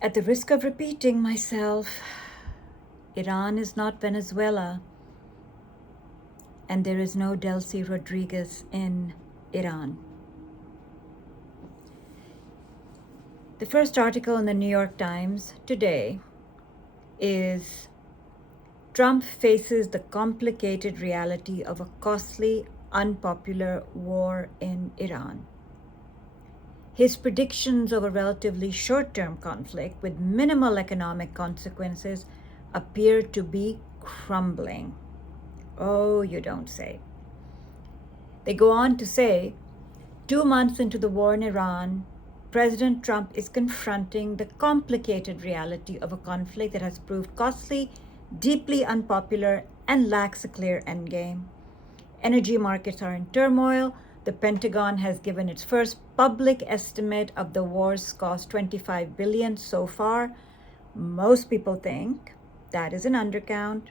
At the risk of repeating myself, Iran is not Venezuela, and there is no Delcy Rodriguez in Iran. The first article in the New York Times today is Trump faces the complicated reality of a costly, unpopular war in Iran. His predictions of a relatively short-term conflict with minimal economic consequences appear to be crumbling. Oh, you don't say. They go on to say, 2 months into the war in Iran, President Trump is confronting the complicated reality of a conflict that has proved costly, deeply unpopular, and lacks a clear endgame. Energy markets are in turmoil. The Pentagon has given its first public estimate of the war's cost, $25 billion so far. Most people think that is an undercount.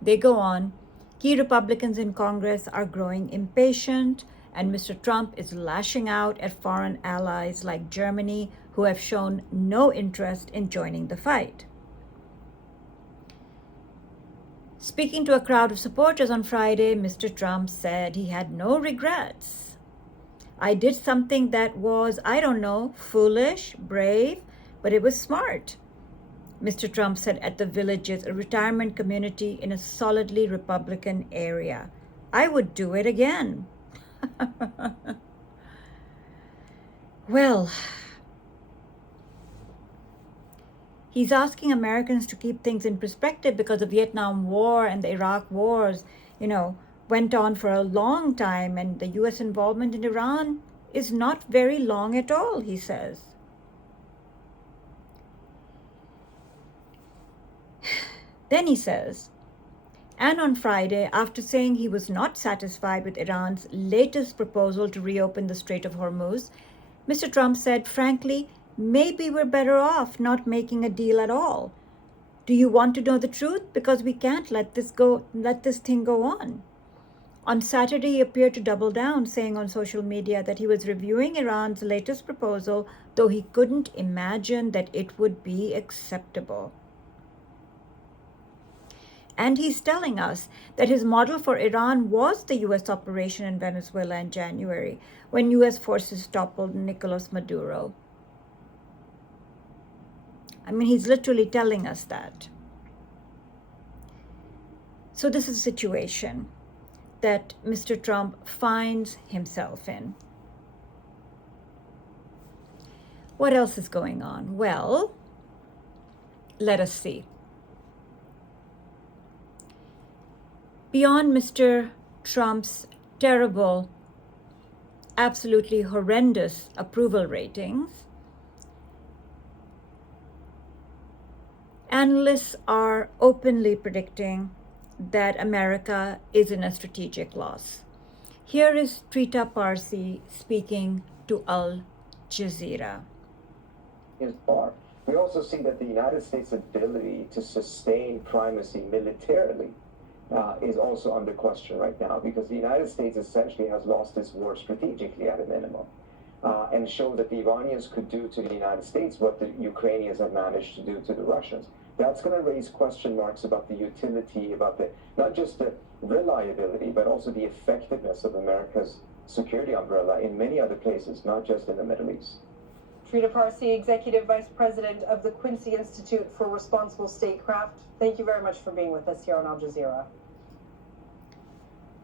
They go on, key Republicans in Congress are growing impatient, and Mr. Trump is lashing out at foreign allies like Germany, who have shown no interest in joining the fight. Speaking to a crowd of supporters on Friday, Mr. Trump said he had no regrets. I did something that was, I don't know, foolish, brave, but it was smart, Mr. Trump said at the Villages, a retirement community in a solidly Republican area. I would do it again. Well, he's asking Americans to keep things in perspective because the Vietnam War and the Iraq wars, went on for a long time, and the US involvement in Iran is not very long at all, he says. Then he says, and on Friday, after saying he was not satisfied with Iran's latest proposal to reopen the Strait of Hormuz, Mr. Trump said, frankly, maybe we're better off not making a deal at all. Do you want to know the truth? Because we can't let this thing go on. On Saturday, he appeared to double down, saying on social media that he was reviewing Iran's latest proposal, though he couldn't imagine that it would be acceptable. And he's telling us that his model for Iran was the US operation in Venezuela in January, when US forces toppled Nicolas Maduro. I mean, he's literally telling us that. So this is a situation that Mr. Trump finds himself in. What else is going on? Well, let us see. Beyond Mr. Trump's terrible, absolutely horrendous approval ratings, analysts are openly predicting that America is in a strategic loss. Here is Trita Parsi speaking to Al Jazeera. We also see that the United States' ability to sustain primacy militarily is also under question right now, because the United States essentially has lost this war strategically at a minimum, and showed that the Iranians could do to the United States what the Ukrainians have managed to do to the Russians. That's going to raise question marks about the utility, about not just the reliability, but also the effectiveness of America's security umbrella in many other places, not just in the Middle East. Trita Parsi, Executive Vice President of the Quincy Institute for Responsible Statecraft. Thank you very much for being with us here on Al Jazeera.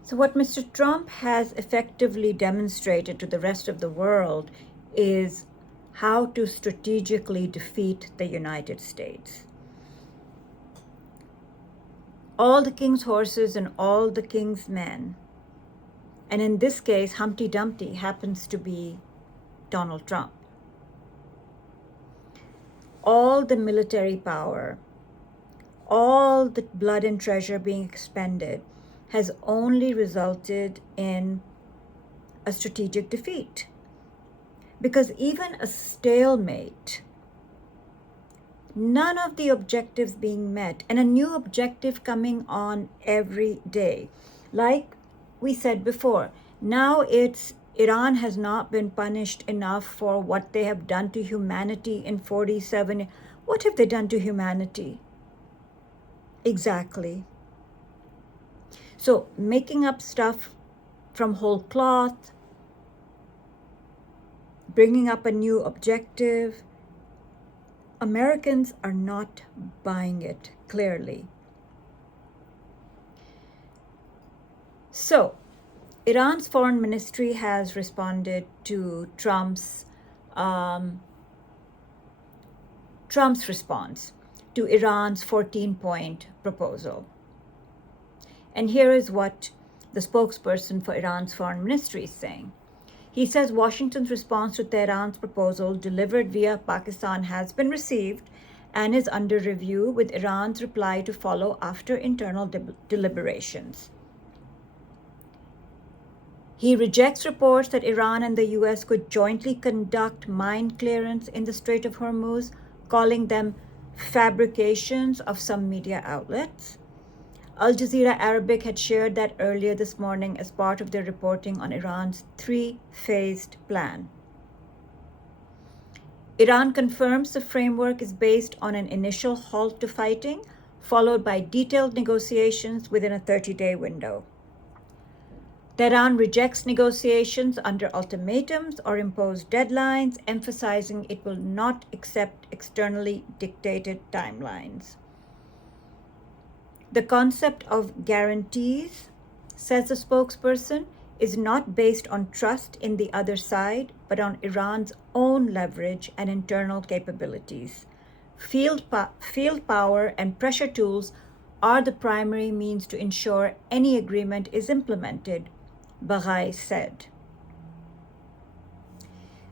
So what Mr. Trump has effectively demonstrated to the rest of the world is how to strategically defeat the United States. All the king's horses and all the king's men, and in this case, Humpty Dumpty happens to be Donald Trump. All the military power, all the blood and treasure being expended has only resulted in a strategic defeat. Because even a stalemate, none of the objectives being met, and a new objective coming on every day. Like we said before, now it's Iran has not been punished enough for what they have done to humanity in 47. What have they done to humanity? Exactly. So making up stuff from whole cloth, bringing up a new objective, Americans are not buying it, clearly. So, Iran's foreign ministry has responded to Trump's response to Iran's 14-point proposal. And here is what the spokesperson for Iran's foreign ministry is saying. He says Washington's response to Tehran's proposal delivered via Pakistan has been received and is under review, with Iran's reply to follow after internal deliberations. He rejects reports that Iran and the US could jointly conduct mine clearance in the Strait of Hormuz, calling them fabrications of some media outlets. Al Jazeera Arabic had shared that earlier this morning as part of their reporting on Iran's three-phased plan. Iran confirms the framework is based on an initial halt to fighting, followed by detailed negotiations within a 30-day window. Tehran rejects negotiations under ultimatums or imposed deadlines, emphasizing it will not accept externally dictated timelines. The concept of guarantees, says the spokesperson, is not based on trust in the other side, but on Iran's own leverage and internal capabilities. Field power and pressure tools are the primary means to ensure any agreement is implemented, Baghai said.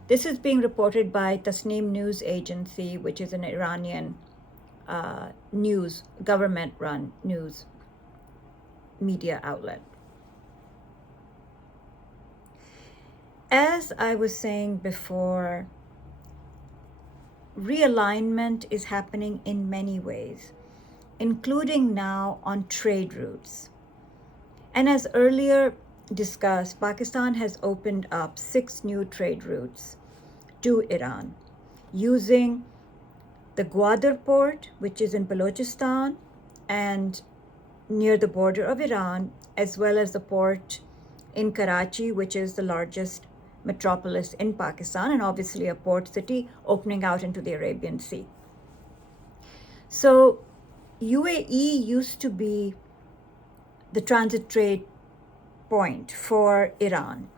This is being reported by Tasnim News Agency, which is an Iranian government-run news media outlet. As I was saying before, realignment is happening in many ways, including now on trade routes. And as earlier discussed, Pakistan has opened up 6 new trade routes to Iran using the Gwadar port, which is in Balochistan and near the border of Iran, as well as the port in Karachi, which is the largest metropolis in Pakistan and obviously a port city opening out into the Arabian Sea. So UAE used to be the transit trade point for Iran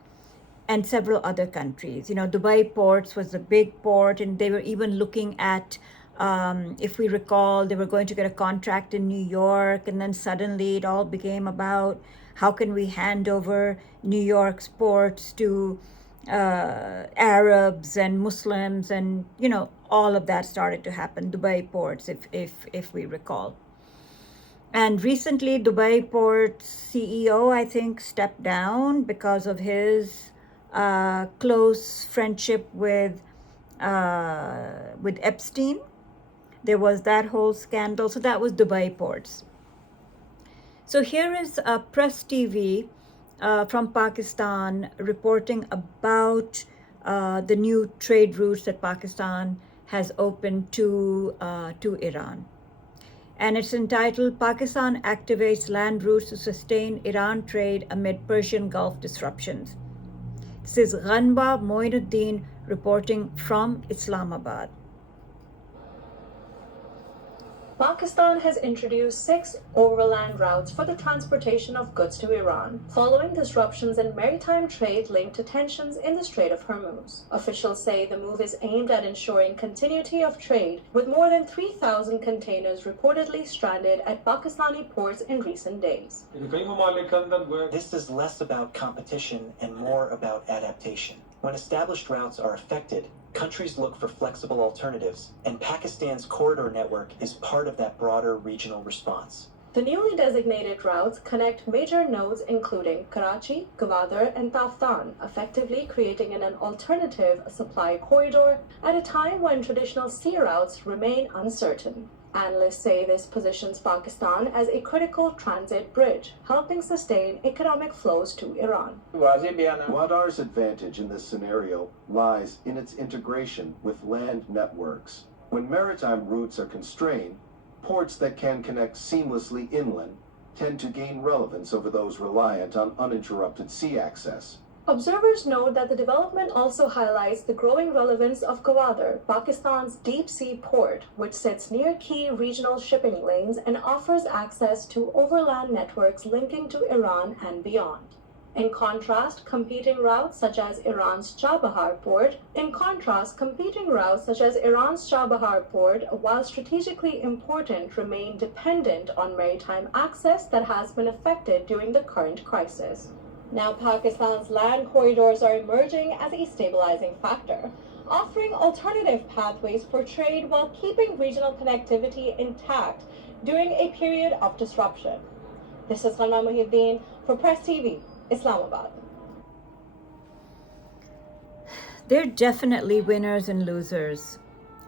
and several other countries. Dubai ports was the big port, and they were even looking at, if we recall, they were going to get a contract in New York, and then suddenly it all became about how can we hand over New York's ports to Arabs and Muslims, and all of that started to happen. Dubai ports, if we recall. And recently, Dubai Port's CEO, I think, stepped down because of his close friendship with Epstein. There was that whole scandal. So that was Dubai Ports. So here is Press TV from Pakistan reporting about the new trade routes that Pakistan has opened to Iran. And it's entitled, Pakistan Activates Land Routes to Sustain Iran Trade Amid Persian Gulf Disruptions. This is Ghanba Moinuddin reporting from Islamabad. Pakistan has introduced 6 overland routes for the transportation of goods to Iran, following disruptions in maritime trade linked to tensions in the Strait of Hormuz. Officials say the move is aimed at ensuring continuity of trade, with more than 3,000 containers reportedly stranded at Pakistani ports in recent days. This is less about competition and more about adaptation. When established routes are affected, countries look for flexible alternatives, and Pakistan's corridor network is part of that broader regional response. The newly designated routes connect major nodes including Karachi, Gwadar, and Taftan, effectively creating an alternative supply corridor at a time when traditional sea routes remain uncertain. Analysts say this positions Pakistan as a critical transit bridge, helping sustain economic flows to Iran. Gwadar's advantage in this scenario lies in its integration with land networks. When maritime routes are constrained, ports that can connect seamlessly inland tend to gain relevance over those reliant on uninterrupted sea access. Observers note that the development also highlights the growing relevance of Gwadar, Pakistan's deep-sea port, which sits near key regional shipping lanes and offers access to overland networks linking to Iran and beyond. In contrast, competing routes such as Iran's Chabahar port, while strategically important, remain dependent on maritime access that has been affected during the current crisis. Now, Pakistan's land corridors are emerging as a stabilizing factor, offering alternative pathways for trade while keeping regional connectivity intact during a period of disruption. This is Khalna Muhyiddin for Press TV, Islamabad. There are definitely winners and losers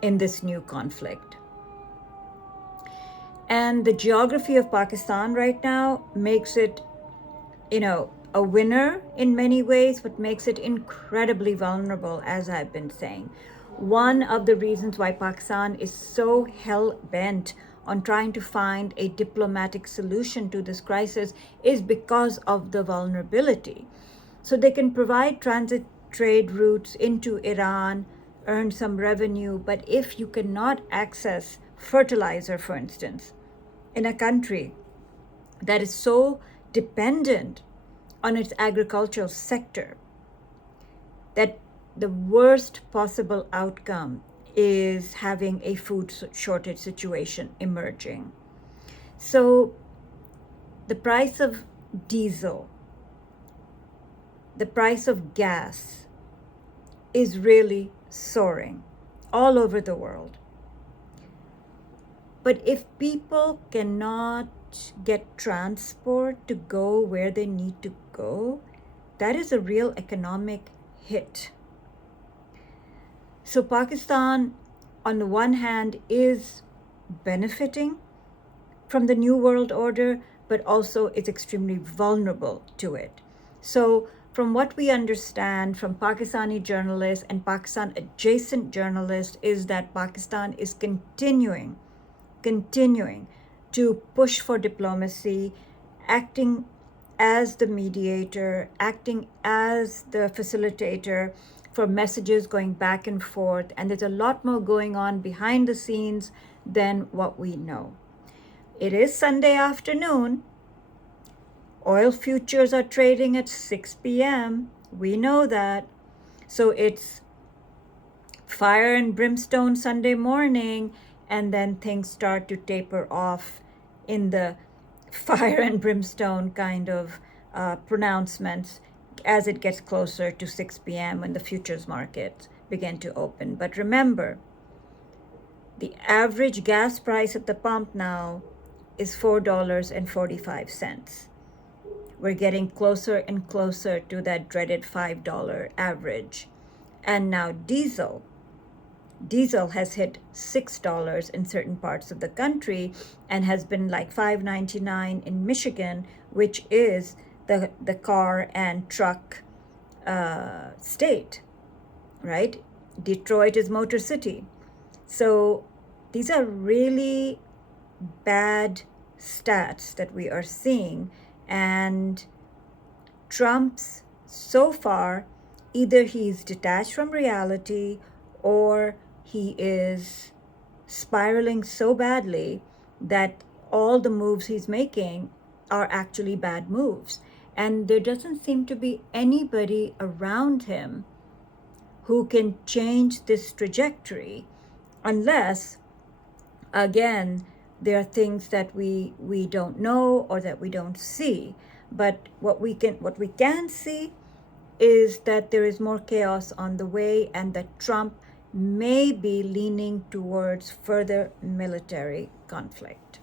in this new conflict. And the geography of Pakistan right now makes it, a winner in many ways, but makes it incredibly vulnerable, as I've been saying. One of the reasons why Pakistan is so hell-bent on trying to find a diplomatic solution to this crisis is because of the vulnerability. So they can provide transit trade routes into Iran, earn some revenue, but if you cannot access fertilizer, for instance, in a country that is so dependent on its agricultural sector, that the worst possible outcome is having a food shortage situation emerging. So the price of diesel, the price of gas is really soaring all over the world. But if people cannot get transport to go where they need to go, that is a real economic hit. So Pakistan, on the one hand, is benefiting from the New World Order, but also is extremely vulnerable to it. So from what we understand from Pakistani journalists and Pakistan adjacent journalists is that Pakistan is continuing to push for diplomacy, acting as the mediator, acting as the facilitator for messages going back and forth. And there's a lot more going on behind the scenes than what we know. It is Sunday afternoon. Oil futures are trading at 6 p.m. We know that. So it's fire and brimstone Sunday morning, and then things start to taper off in the fire and brimstone kind of pronouncements as it gets closer to 6 p.m. when the futures markets begin to open. But remember, the average gas price at the pump now is $4.45. We're getting closer and closer to that dreaded $5 average. And now diesel has hit $6 in certain parts of the country and has been like $5.99 in Michigan, which is the car and truck state, right? Detroit is Motor City. So these are really bad stats that we are seeing. And Trump's, so far, either he's detached from reality or he is spiraling so badly that all the moves he's making are actually bad moves. And there doesn't seem to be anybody around him who can change this trajectory unless, again, there are things that we don't know or that we don't see. But what we can see is that there is more chaos on the way and that Trump may be leaning towards further military conflict.